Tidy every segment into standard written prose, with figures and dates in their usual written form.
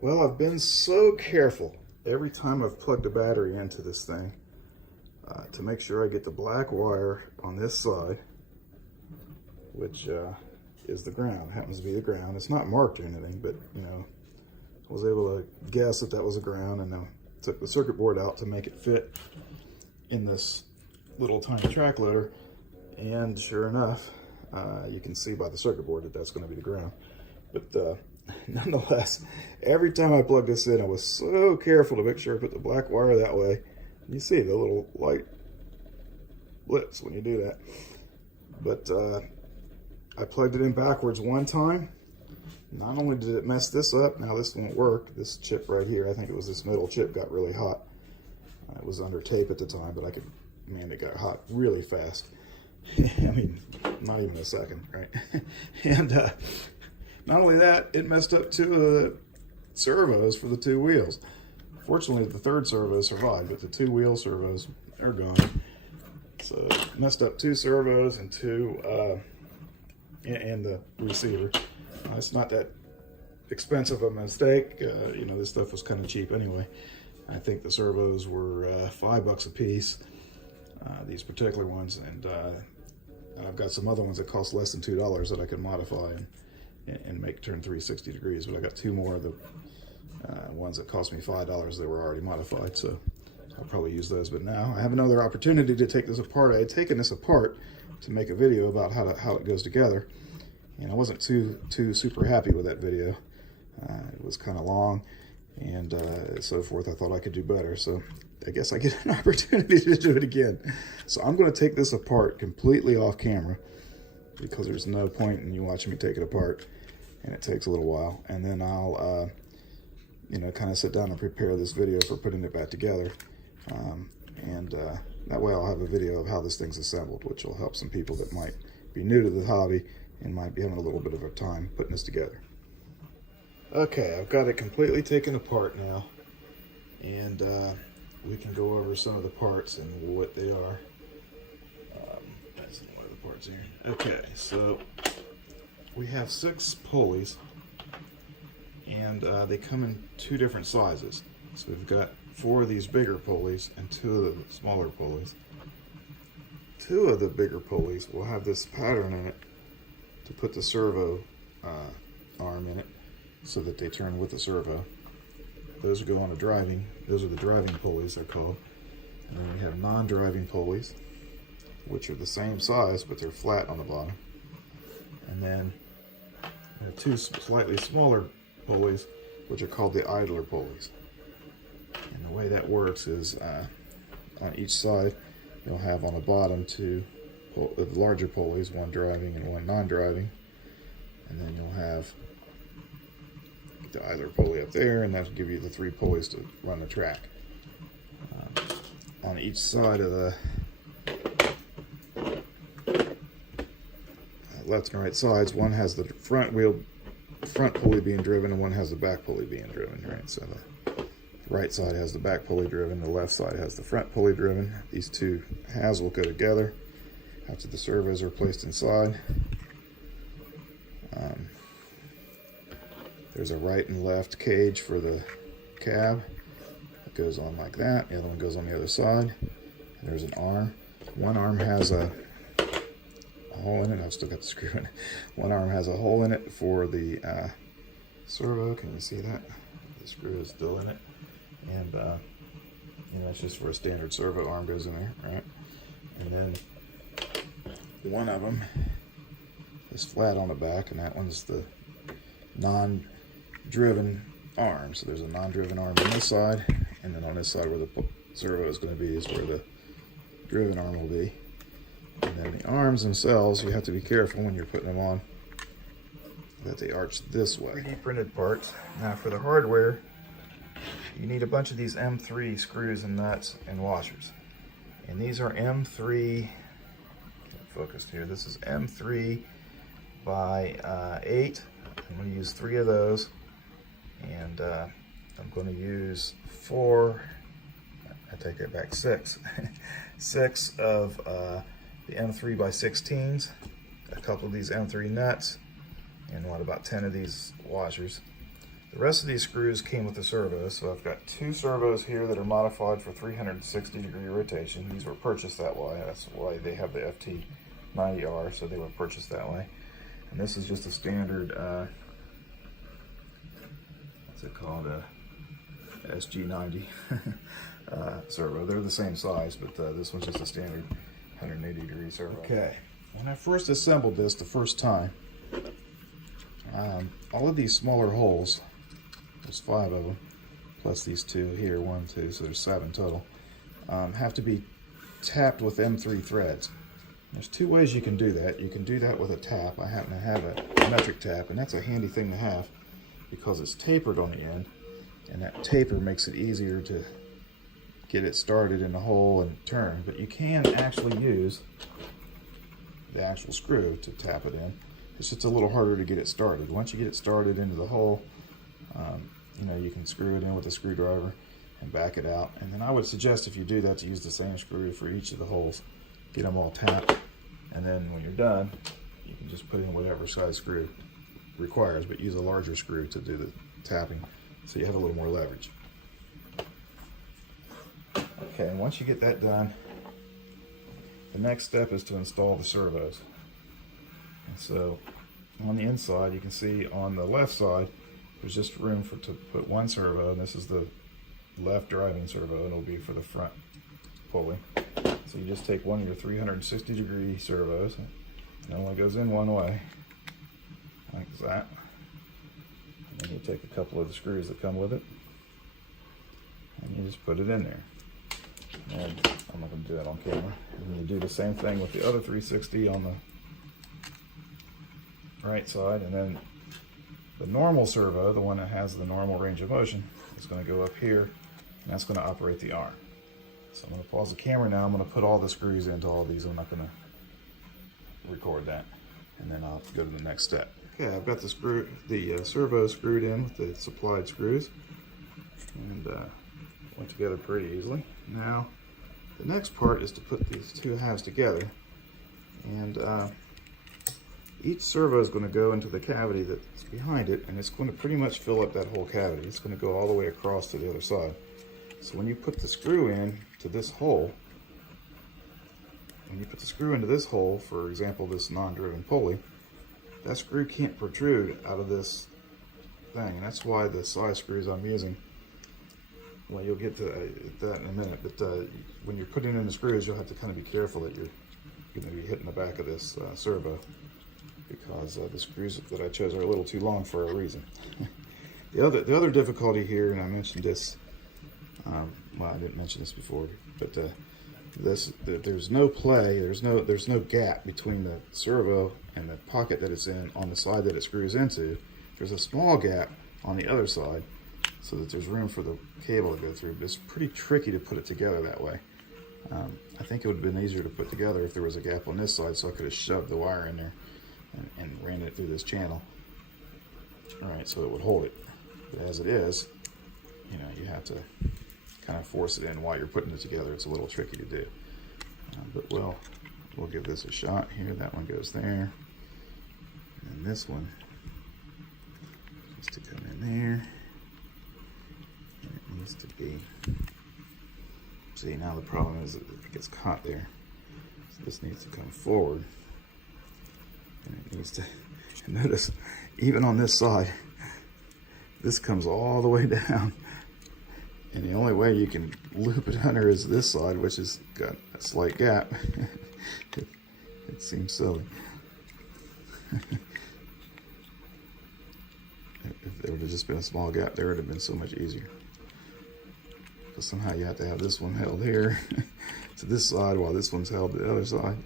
Well, I've been so careful every time I've plugged a battery into this thing to make sure I get the black wire on this side, which is the ground, happens to be the ground. It's not marked or anything, but you know, I was able to guess that that was the ground, and I took the circuit board out to make it fit in this little tiny track loader, and sure enough, you can see by the circuit board that that's going to be the ground. But nonetheless, every time I plug this in, I was so careful to make sure I put the black wire that way. You see the little light blips when you do that. But I plugged it in backwards one time. Not only did it mess this up, now this won't work. This chip right here, I think it was this middle chip, got really hot. It was under tape at the time, but man, it got hot really fast. I mean, not even a second, right? And not only that, it messed up two of the servos for the two wheels. Fortunately, the third servo survived, but the two wheel servos are gone. So it messed up two servos and and the receiver. It's not that expensive a mistake. You know, this stuff was kind of cheap anyway. I think the servos were $5 a piece, these particular ones, and I've got some other ones that cost less than $2 that I can modify and make turn 360 degrees, but I got two more of the ones that cost me $5 that were already modified, so I'll probably use those. But now I have another opportunity to take this apart. I had taken this apart to make a video about how it goes together, and I wasn't too super happy with that video. It was kind of long and so forth. I thought I could do better, so I guess I get an opportunity to do it again. So I'm going to take this apart completely off camera, because there's no point in you watching me take it apart, and it takes a little while. And then I'll you know, kind of sit down and prepare this video for putting it back together, and that way I'll have a video of how this thing's assembled, which will help some people that might be new to the hobby and might be having a little bit of a time putting this together. Okay, I've got it completely taken apart now, and we can go over some of the parts and what they are. That's one of the parts here. Okay, so we have 6 pulleys, and they come in 2 different sizes. So we've got 4 of these bigger pulleys and 2 of the smaller pulleys. 2 of the bigger pulleys will have this pattern in it to put the servo arm in it, so that they turn with the servo. Those go on those are the driving pulleys, they're called. And then we have non-driving pulleys, which are the same size, but they're flat on the bottom. And then we have 2 slightly smaller pulleys, which are called the idler pulleys. And the way that works is on each side, you'll have on the bottom 2 larger pulleys, one driving and one non-driving. And then you'll have the idler pulley up there, and that'll give you the 3 pulleys to run the track. On each side of the left and right sides, one has the front pulley being driven, and one has the back pulley being driven, right? So the right side has the back pulley driven, the left side has the front pulley driven. These 2 halves will go together after the servos are placed inside. There's a right and left cage for the cab. It goes on like that. The other one goes on the other side. There's an arm. One arm has a hole in it. I've still got the screw in it. One arm has a hole in it for the servo. Can you see that? The screw is still in it. And you know, it's just for a standard servo arm goes in there, right? And then one of them is flat on the back, and that one's the non-driven arm. So there's a non-driven arm on this side, and then on this side where the servo is going to be is where the driven arm will be. And then the arms themselves, you have to be careful when you're putting them on that they arch this way. 3D printed parts. Now for the hardware, you need a bunch of these M3 screws and nuts and washers. And these are M3, focused here, this is M3 by 8. I'm going to use 3 of those, and I'm going to use 4, I take that back, 6. 6 of the M3 by 16s, a couple of these M3 nuts, and about 10 of these washers. The rest of these screws came with the servo, so I've got 2 servos here that are modified for 360-degree rotation. These were purchased that way. That's why they have the FT90R, so they were purchased that way. And this is just a standard, what's it called, SG90 servo. They're the same size, but this one's just a standard 180-degree servo. Okay, when I first assembled this the first time, all of these smaller holes, there's 5 of them, plus these 2 here, 1, 2, so there's 7 total, have to be tapped with M3 threads. There's 2 ways you can do that. You can do that with a tap. I happen to have a metric tap, and that's a handy thing to have because it's tapered on the end, and that taper makes it easier to get it started in the hole and turn. But you can actually use the actual screw to tap it in. It's just a little harder to get it started. Once you get it started into the hole, you know, you can screw it in with a screwdriver and back it out. And then I would suggest, if you do that, to use the same screw for each of the holes. Get them all tapped, and then when you're done, you can just put in whatever size screw requires, but use a larger screw to do the tapping so you have a little more leverage. Okay, and once you get that done, the next step is to install the servos. And so on the inside, you can see on the left side, there's just room to put 1 servo, and this is the left driving servo, and it'll be for the front pulley. So you just take one of your 360-degree servos, and it only goes in one way, like that. And then you take a couple of the screws that come with it, and you just put it in there. And I'm not going to do that on camera. And you do the same thing with the other 360 on the right side, and then the normal servo, the one that has the normal range of motion, is going to go up here, and that's going to operate the arm. So I'm going to pause the camera now. I'm going to put all the screws into all of these. I'm not going to record that, and then I'll go to the next step. Okay, I've got the servo screwed in with the supplied screws, and went together pretty easily. Now, the next part is to put these 2 halves together, and each servo is going to go into the cavity that's behind it, and it's going to pretty much fill up that whole cavity. It's going to go all the way across to the other side. So when you put the screw in to this hole, for example, this non-driven pulley, that screw can't protrude out of this thing, and that's why the size screws I'm using, well, you'll get to that in a minute, but when you're putting in the screws, you'll have to kind of be careful that you're going to be hitting the back of this servo, because the screws that I chose are a little too long for a reason. The other difficulty here, and I mentioned this, well, I didn't mention this before, but there's no play, there's no gap between the servo and the pocket that it's in on the side that it screws into. There's a small gap on the other side so that there's room for the cable to go through, but it's pretty tricky to put it together that way. I think it would have been easier to put together if there was a gap on this side, so I could have shoved the wire in there and ran it through this channel. All right, so it would hold it. But as it is, you know, you have to kind of force it in while you're putting it together. It's a little tricky to do. But we'll give this a shot here. That one goes there. And this one needs to come in there. And it needs to be, see, now the problem is it gets caught there. So this needs to come forward. And it needs to, notice, even on this side, this comes all the way down. And the only way you can loop it under is this side, which has got a slight gap. It seems silly. If there would have just been a small gap there, it would have been so much easier. But somehow you have to have this one held here to this side while this one's held to the other side.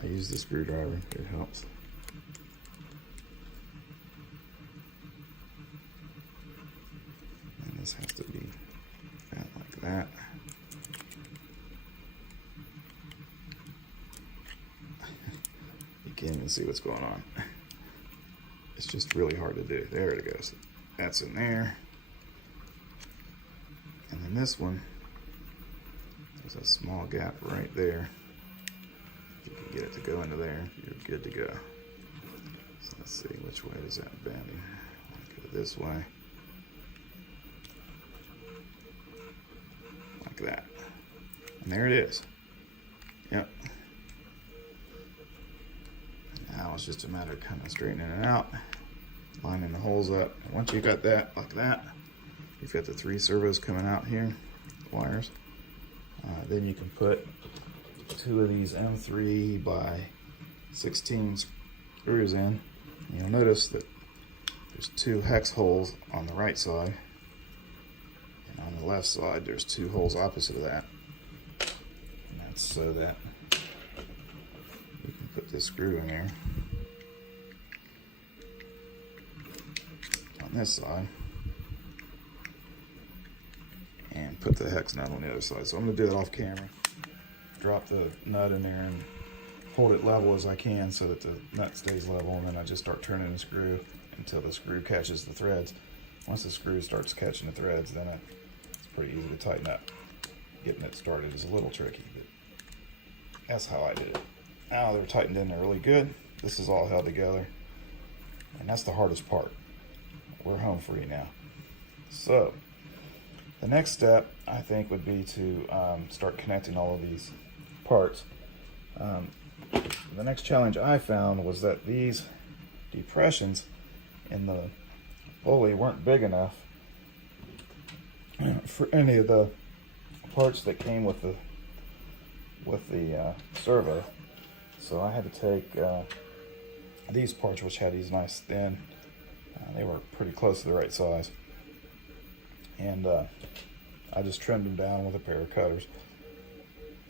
I use the screwdriver, it helps. And this has to be bent like that. You can't even see what's going on. It's just really hard to do. There it goes. That's in there. And then this one, there's a small gap right there. If you can get it to go into there, you're good to go. So let's see, which way is that bending? Go it this way. Like that. And there it is. Yep. Now it's just a matter of kind of straightening it out, lining the holes up. Once you got that like that, you've got the 3 servos coming out here, wires. Then you can put 2 of these M3 by 16 screws in. And you'll notice that there's 2 hex holes on the right side, and on the left side there's 2 holes opposite of that. And that's so that you can put this screw in there on this side and put the hex nut on the other side. So I'm going to do that off camera. Drop the nut in there and hold it level as I can so that the nut stays level, and then I just start turning the screw until the screw catches the threads. Once the screw starts catching the threads, then it's pretty easy to tighten up. Getting it started is a little tricky, but that's how I did it. Now they're tightened in there really good. This is all held together, and that's the hardest part. We're home free now. So the next step, I think, would be to start connecting all of these parts. The next challenge I found was that these depressions in the pulley weren't big enough for any of the parts that came with the servo. So I had to take these parts, which had these nice thin, they were pretty close to the right size, and I just trimmed them down with a pair of cutters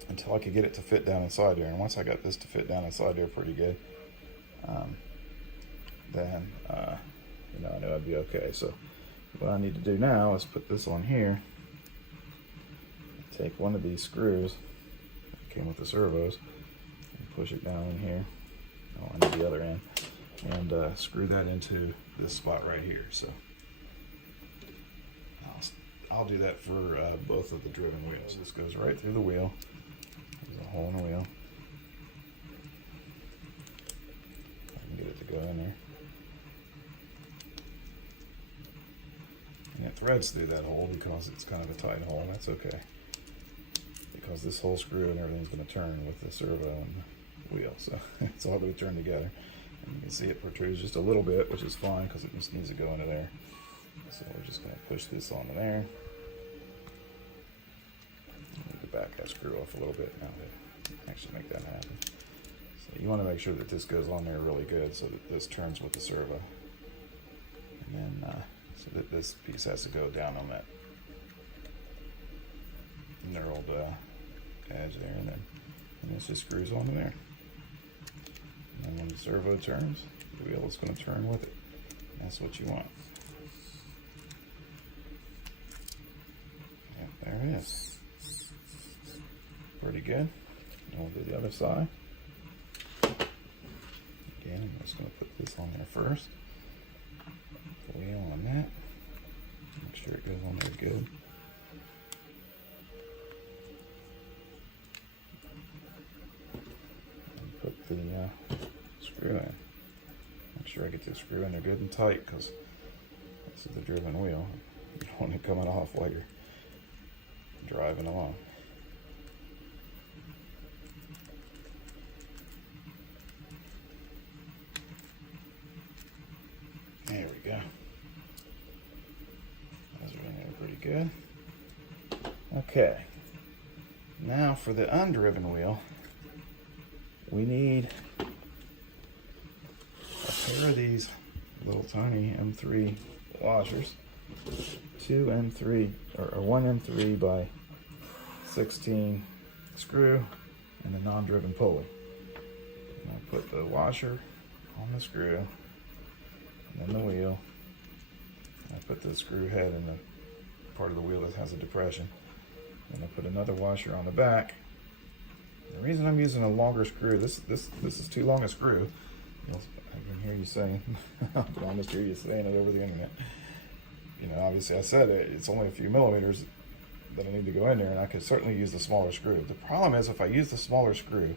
until I could get it to fit down inside there. And once I got this to fit down inside there pretty good, then you know, I knew I'd be okay. So what I need to do now is put this on here, take one of these screws that came with the servos, and push it down in here. Oh, I need the other end, and screw that into this spot right here. So I'll do that for both of the driven wheels. This goes right through the wheel. There's a hole in the wheel. I can get it to go in there. And it threads through that hole because it's kind of a tight hole, and that's okay. Because this whole screw and everything's going to turn with the servo and the wheel. So it's all going to turn together. And you can see it protrudes just a little bit, which is fine because it just needs to go into there. So we're just going to push this onto there. Need to back that screw off a little bit now to actually make that happen. So you want to make sure that this goes on there really good so that this turns with the servo. And then so that this piece has to go down on that knurled edge there, and then this just screws onto there. And when the servo turns, the wheel is going to turn with it. That's what you want. Yep, there it is. Pretty good. And we'll do the other side. Again, I'm just going to put this on there first. The wheel on that. Make sure it goes on there good. And put the screw in. Make sure I get the screw in there good and tight, because this is the driven wheel. You don't want it coming off while you're driving along. There we go. Those are in there pretty good. Okay. Now for the undriven wheel, we need a pair of these little tiny M3 washers. One M3 by 16 screw and a non-driven pulley. And I'll put the washer on the screw, and then the wheel. I put the screw head in the part of the wheel that has a depression. And I put another washer on the back. The reason I'm using a longer screw, this is too long a screw. I can hear you saying, I can almost hear you saying it over the internet. You know, obviously I said it's only a few millimeters that I need to go in there, and I could certainly use the smaller screw. The problem is, if I use the smaller screw,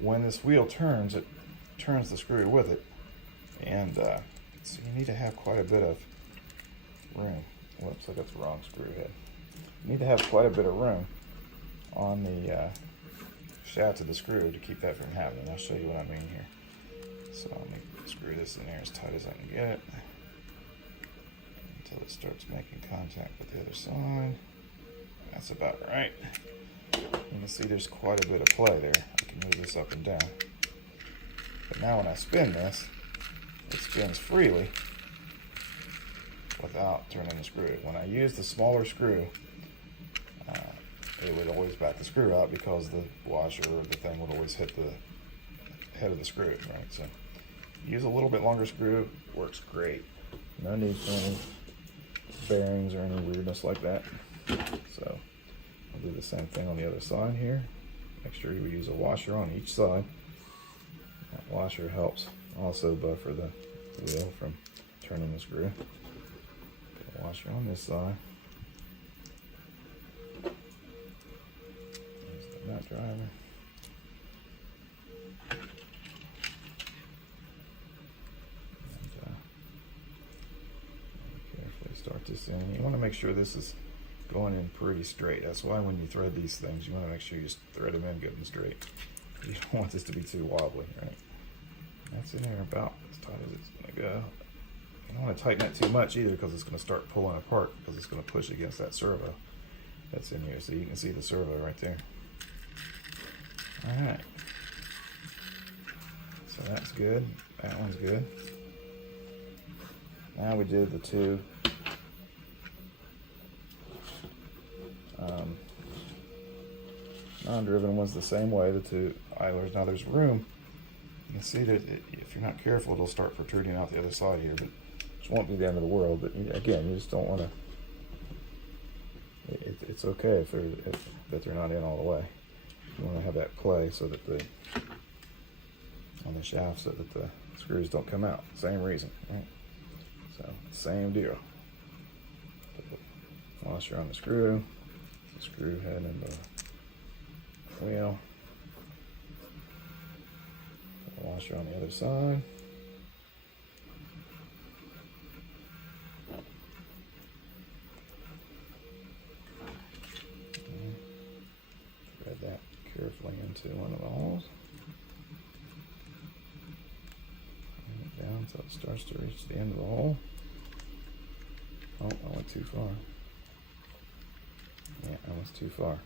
when this wheel turns, it turns the screw with it, and So you need to have quite a bit of room. Whoops, I got the wrong screw head. You need to have quite a bit of room on the shaft of the screw to keep that from happening. I'll show you what I mean here. So let me screw this in there as tight as I can get it until it starts making contact with the other side. That's about right. You can see there's quite a bit of play there. I can move this up and down. But now when I spin this, it spins freely without turning the screw. When I use the smaller screw, it would always back the screw out because the washer or the thing would always hit the head of the screw, right? So use a little bit longer screw, works great. No need for any bearings or any weirdness like that. So I'll do the same thing on the other side here. Make sure you use a washer on each side. That washer helps also buffer the wheel from turning the screw. Get a washer on this side. There's the nut driver. And carefully start this in. You want to make sure this is going in pretty straight. That's why when you thread these things, you want to make sure you just thread them in good and straight. You don't want this to be too wobbly, right? That's in there about as tight as it's going to go. You don't want to tighten that too much either because it's going to start pulling apart because it's going to push against that servo that's in here. So you can see the servo right there. All right. So that's good. That one's good. Now we did the two non-driven ones the same way, the two idlers. Now there's room. You can see that if you're not careful, it'll start protruding out the other side here, but it won't be the end of the world. But again, you just don't want to. It's okay if they're not in all the way. You want to have that play so that on the shaft so that the screws don't come out. Same reason, right? So same deal. Put the washer on the screw head and the wheel. Put the washer on the other side. Thread that carefully into one of the holes. Bring it down until it starts to reach the end of the hole. Oh, I went too far. Yeah, I was too far.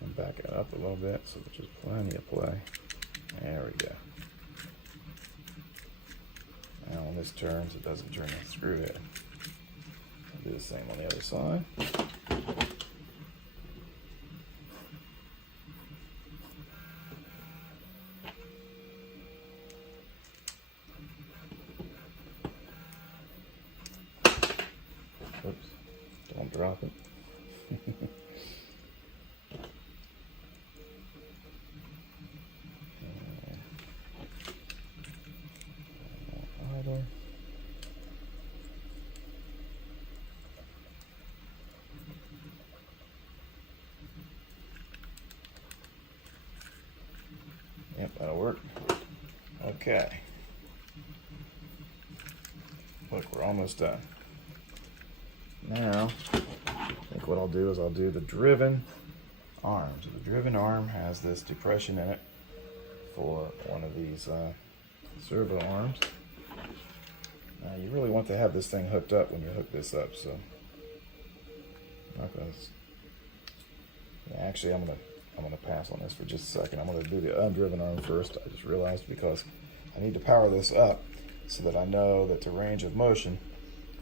And back it up a little bit so there's plenty of play. There we go. Now when this turns, it doesn't turn the screw head. I'll do the same on the other side. Oops, don't drop it. Yep, that'll work. Okay. Look, we're almost done. Now, I think what I'll do is I'll do the driven arm. So the driven arm has this depression in it for one of these servo arms. Now you really want to have this thing hooked up when you hook this up. So, actually, I'm gonna pass on this for just a second. I'm gonna do the undriven arm first. I just realized because I need to power this up so that I know that the range of motion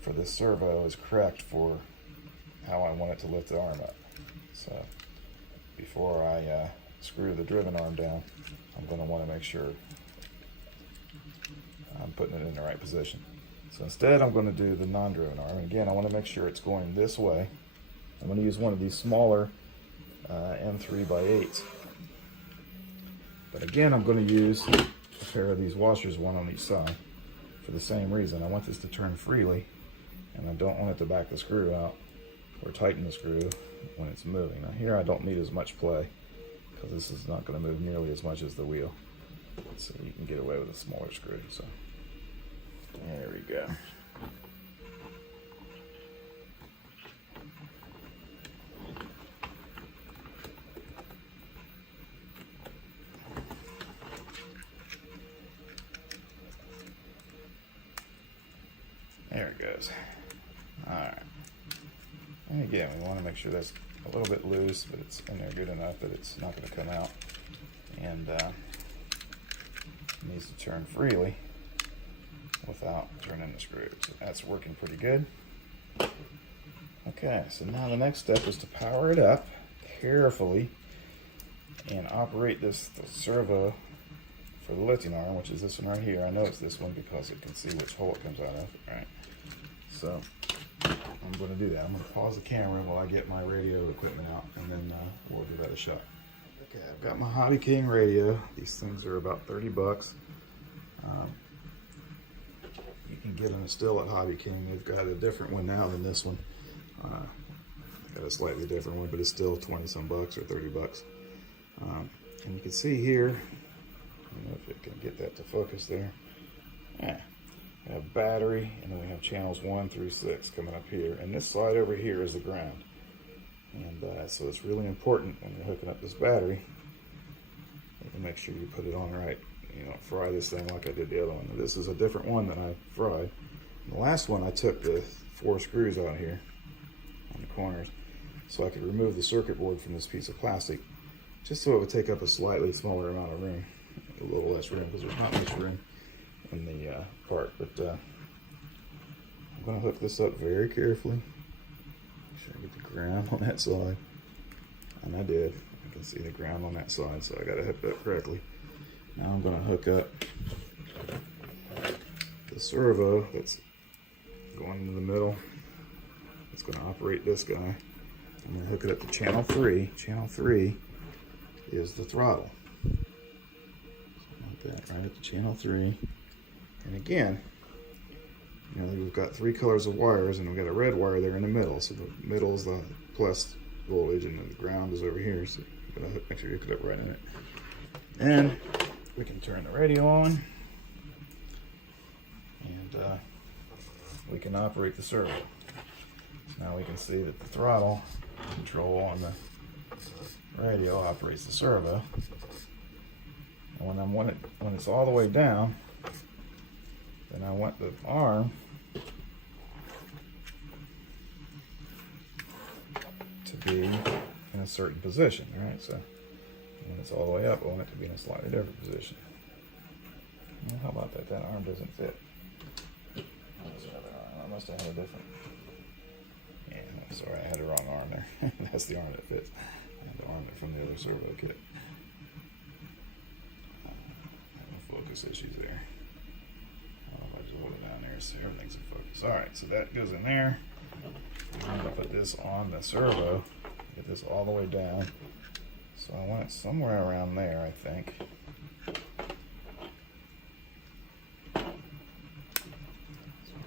for this servo is correct for how I want it to lift the arm up. So before I screw the driven arm down, I'm going to want to make sure I'm putting it in the right position. So instead I'm going to do the non-driven arm. And again, I want to make sure it's going this way. I'm going to use one of these smaller M3x8s. But again, I'm going to use a pair of these washers, one on each side, for the same reason. I want this to turn freely, and I don't want it to back the screw out or tighten the screw when it's moving. Now here I don't need as much play because this is not going to move nearly as much as the wheel. So you can get away with a smaller screw. So There we go. There it goes. All right. And again, we want to make sure that's a little bit loose, but it's in there good enough that it's not going to come out. And it needs to turn freely without turning the screws. So that's working pretty good. Okay, so now the next step is to power it up carefully and operate the servo for the lifting arm, which is this one right here. I know it's this one because it can see which hole it comes out of. All right. So I'm going to do that. I'm going to pause the camera while I get my radio equipment out, and then we'll give that a shot. Okay, I've got my Hobby King radio. These things are about 30 bucks. You can get them still at Hobby King. They've got a different one now than this one. Got a slightly different one, but it's still 20 some bucks or 30 bucks. And you can see here, I don't know if it can get that to focus there. Yeah. We have battery, and then we have channels 1 through 6 coming up here. And this slide over here is the ground. And so it's really important when you're hooking up this battery to make sure you put it on right. You don't fry this thing like I did the other one. This is a different one than I fried. And the last one, I took the 4 screws out here on the corners so I could remove the circuit board from this piece of plastic, just so it would take up a slightly smaller amount of room, a little less room, because there's not much room in the part. But I'm going to hook this up very carefully. Make sure I get the ground on that side, and I did. I can see the ground on that side, so I got to hook that correctly. Now I'm going to hook up the servo that's going into the middle. It's going to operate this guy. I'm going to hook it up to channel 3. Channel 3 is the throttle. Something like that, right at the channel 3. And again, you know, we've got 3 colors of wires, and we've got a red wire there in the middle. So the middle is the plus voltage, and the ground is over here. So you're going to make sure you hook it up right in it. And we can turn the radio on, and we can operate the servo. Now we can see that the throttle control on the radio operates the servo. And when it's all the way down, then I want the arm to be in a certain position. All right, so when it's all the way up, I want it to be in a slightly different position. Well, how about that? That arm doesn't fit. I must have had a different. Yeah, I'm sorry, I had the wrong arm there. That's the arm that fits. I had the arm from the other servo kit. No focus issues there. I just hold it down there so everything's in focus. All right, so that goes in there. I'm going to put this on the servo. Get this all the way down. So I want it somewhere around there, I think. So I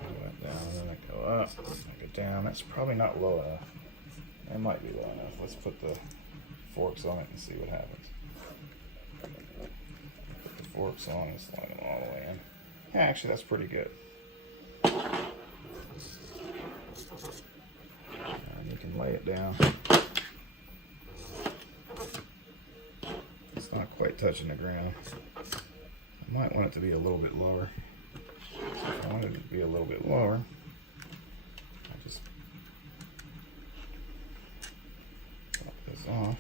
go down, and then I go up, I go down. That's probably not low enough. It might be low enough. Let's put the forks on it and see what happens. Put the forks on and slide them all the way in. Yeah, actually, that's pretty good. And you can lay it down. It's not quite touching the ground. I might want it to be a little bit lower. So if I want it to be a little bit lower, I just pop this off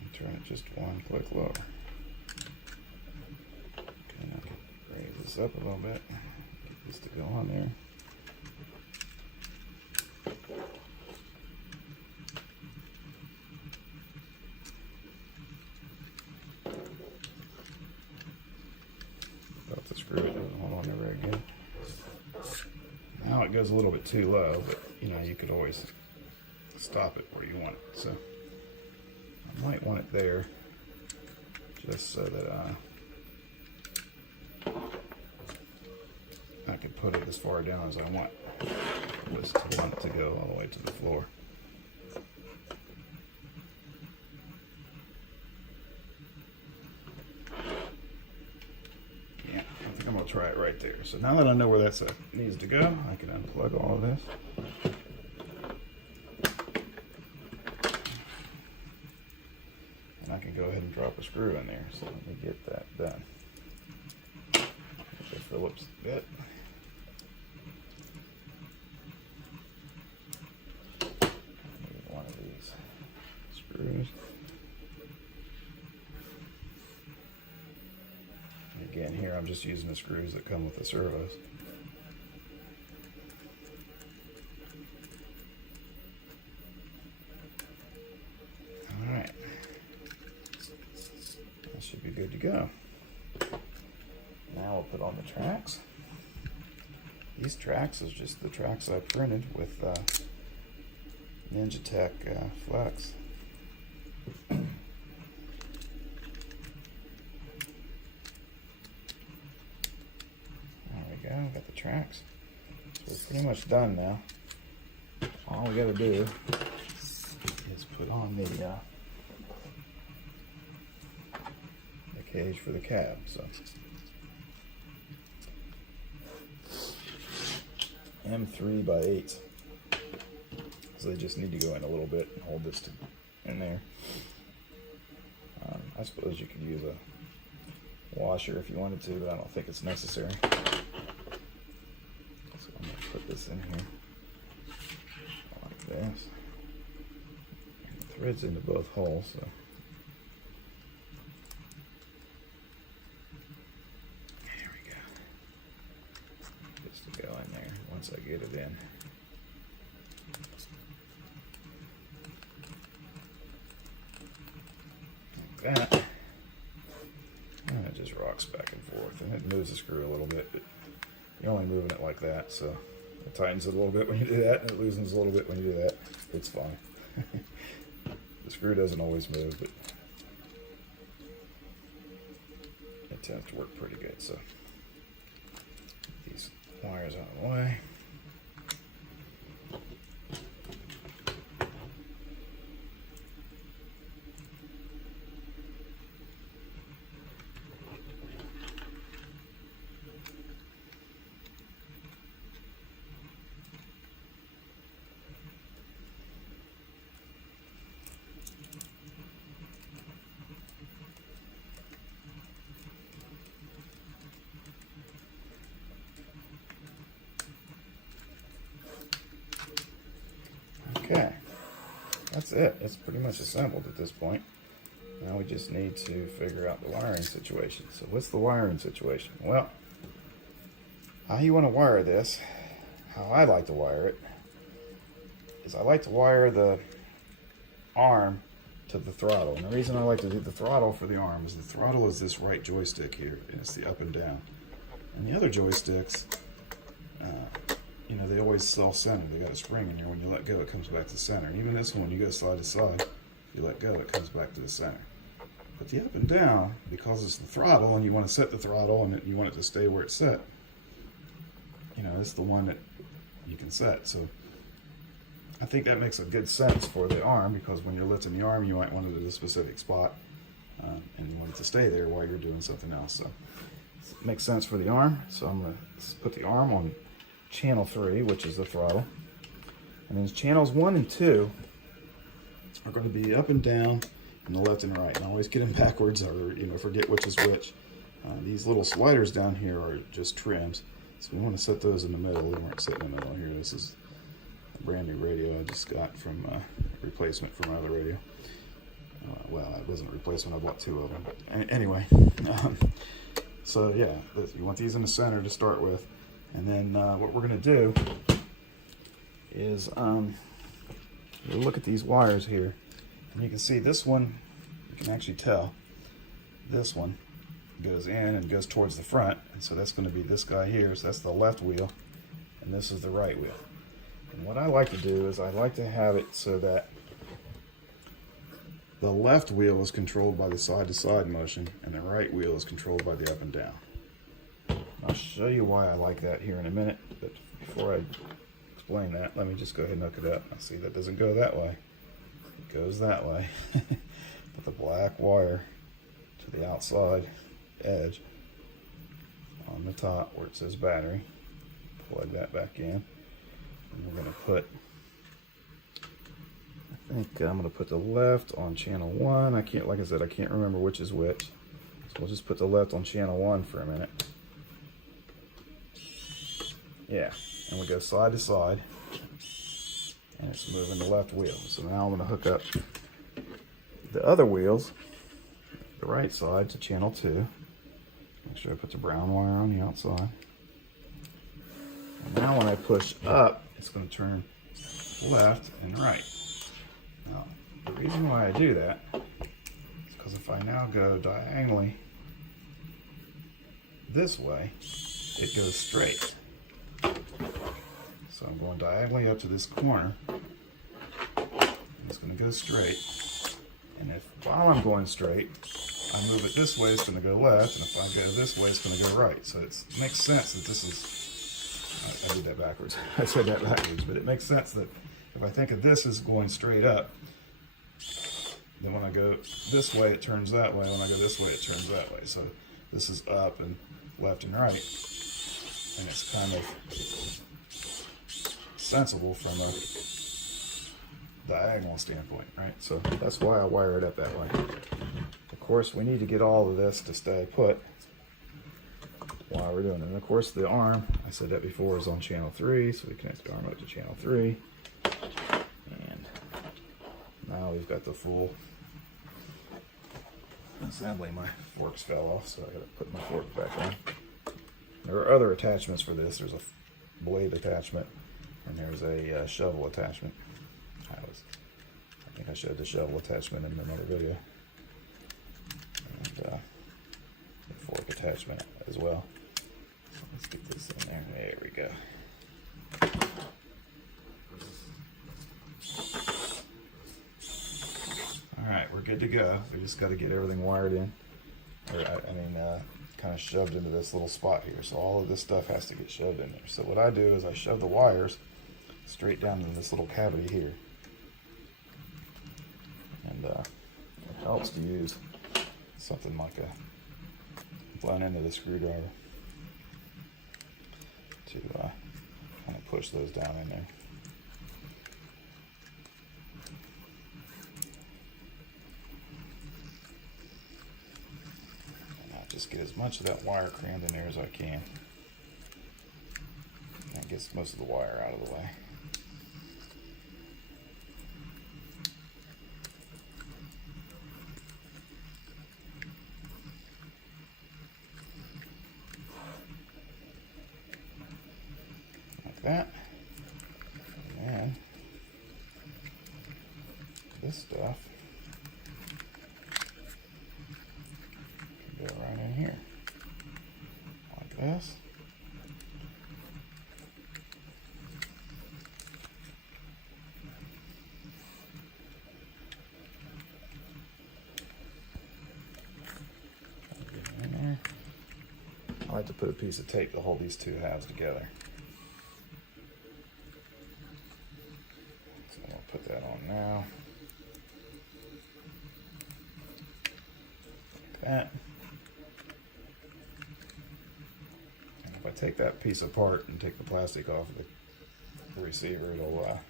and turn it just one click lower. Okay, now I can raise this up a little bit. Get this to go on there. To screw it doesn't hold on there very good. Now it goes a little bit too low, but you know, you could always stop it where you want it. So I might want it there just so that I can put it as far down as I want. Just want it to go all the way to the floor. Try it right there. So now that I know where that needs to go, I can unplug all of this. And I can go ahead and drop a screw in there. So let me get that done. The Phillips bit. Need one of these screws. And again, here I'm just using the screws that come with the servos. All right, that should be good to go. Now we'll put on the tracks. These tracks is just the tracks I printed with Ninja Tech Flex. There we go, got the tracks. So we're pretty much done now. All we gotta do is put on the cage for the cab. So M3 by 8. So they just need to go in a little bit and hold this in there. I suppose you could use a washer if you wanted to, but I don't think it's necessary. So I'm going to put this in here like this. And the thread's into both holes. So. There we go. Just to go in there once I get it in. Like that. And it just rocks back and forth, and it moves the screw a little bit, but you're only moving it like that, so it tightens it a little bit when you do that, and it loosens a little bit when you do that. It's fine. The screw doesn't always move, but it tends to work pretty good. So these wires out of the way. Okay, that's it. It's pretty much assembled at this point. Now we just need to figure out the wiring situation. So what's the wiring situation? Well, how you want to wire this, how I like to wire it, is I like to wire the arm to the throttle. And the reason I like to do the throttle for the arm is the throttle is this right joystick here, and it's the up and down. And the other joysticks, you know, they always self-center. They got a spring in there. When you let go, it comes back to center. And even this one, you go side to side, you let go, it comes back to the center. But the up and down, because it's the throttle, and you want to set the throttle, and you want it to stay where it's set, you know, it's the one that you can set. So I think that makes a good sense for the arm, because when you're lifting the arm, you might want it at a specific spot, and you want it to stay there while you're doing something else. So it makes sense for the arm. So I'm going to put the arm on channel 3, which is the throttle, and then channels 1 and 2 are going to be up and down and the left and right. And always get them backwards, or you know, forget which is which. These little sliders down here are just trims, so we want to set those in the middle. They weren't set in the middle here. This is a brand new radio I just got from replacement for my other radio. Well, it wasn't a replacement. I bought 2 of them. But anyway, so yeah, you want these in the center to start with. And then what we're going to do is we'll look at these wires here. And you can see this one, you can actually tell, this one goes in and goes towards the front. And so that's going to be this guy here. So that's the left wheel, and this is the right wheel. And what I like to do is I like to have it so that the left wheel is controlled by the side-to-side motion, and the right wheel is controlled by the up and down. I'll show you why I like that here in a minute, but before I explain that, let me just go ahead and hook it up. See, that doesn't go that way. It goes that way. Put the black wire to the outside edge on the top where it says battery. Plug that back in. And we're going to put, I think I'm going to put the left on channel 1. I can't, like I said, I can't remember which is which. So we'll just put the left on channel 1 for a minute. Yeah, and we go side to side. And it's moving the left wheel. So now I'm going to hook up the other wheels, the right side, to channel 2. Make sure I put the brown wire on the outside. And now when I push up, it's going to turn left and right. Now, the reason why I do that is because if I now go diagonally this way, it goes straight. So I'm going diagonally up to this corner. It's going to go straight. And if while I'm going straight, I move it this way, it's going to go left. And if I go this way, it's going to go right. So it makes sense that this is, I did that backwards. I said that backwards, but it makes sense that if I think of this as going straight up, then when I go this way, it turns that way. When I go this way, it turns that way. So this is up and left and right. And it's kind of sensible from a diagonal standpoint, right? So that's why I wire it up that way. Of course, we need to get all of this to stay put while we're doing it. And of course, the arm, I said that before, is on channel 3, so we connect the arm up to channel 3. And now we've got the full assembly. My forks fell off, so I gotta put my fork back on. There are other attachments for this. There's a blade attachment, and there's a shovel attachment. I think I showed the shovel attachment in another video. And the fork attachment as well. So let's get this in there. There we go. Alright, we're good to go. We just got to get everything wired in. Or, kind of shoved into this little spot here. So all of this stuff has to get shoved in there. So what I do is I shove the wires straight down into this little cavity here. And it helps to use something like a blunt end of the screwdriver to kind of push those down in there. And I'll just get as much of that wire crammed in there as I can. That gets most of the wire out of the way. That, and then this stuff can go right in here, like this. Get it in there. I like to put a piece of tape to hold these two halves together. Put that on now. Like that. And if I take that piece apart and take the plastic off of the receiver, it'll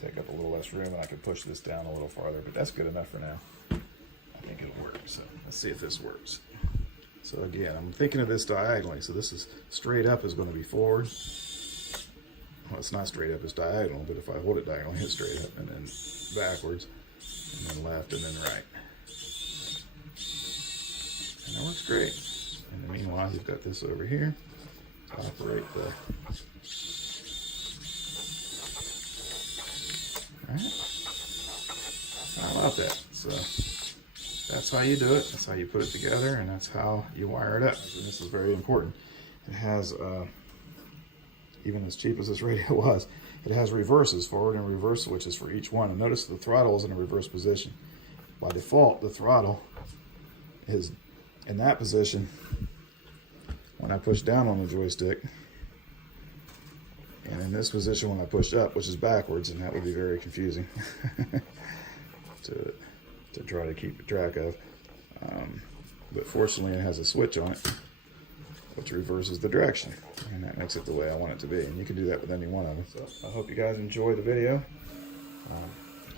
take up a little less room, and I can push this down a little farther, but that's good enough for now. I think it'll work. So let's see if this works. So again, I'm thinking of this diagonally. So this is straight up is going to be forward. Well, it's not straight up, it's diagonal, but if I hold it diagonally, it's straight up, and then backwards, and then left, and then right. And it works great. And then meanwhile, you've got this over here to operate the... Alright. How about that? So, that's how you do it, that's how you put it together, and that's how you wire it up. And this is very important. It has... even as cheap as this radio was, it has reverses, forward and reverse switches for each one. And notice the throttle is in a reverse position. By default, the throttle is in that position when I push down on the joystick, and in this position when I push up, which is backwards, and that would be very confusing to try to keep track of. But fortunately, it has a switch on it which reverses the direction, and that makes it the way I want it to be. And you can do that with any one of them. So I hope you guys enjoy the video.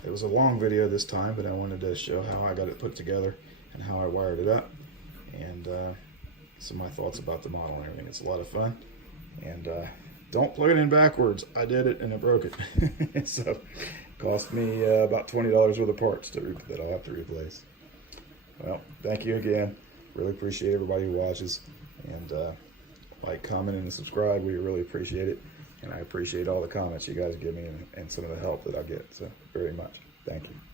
It was a long video this time, but I wanted to show how I got it put together and how I wired it up, and some of my thoughts about the model and everything. It's a lot of fun, and don't plug it in backwards. I did it and it broke it. So it cost me about $20 worth of parts that I'll have to replace. Well, thank you again. Really appreciate everybody who watches, and like, comment, and subscribe. We really appreciate it. And I appreciate all the comments you guys give me and some of the help that I get. So very much. Thank you.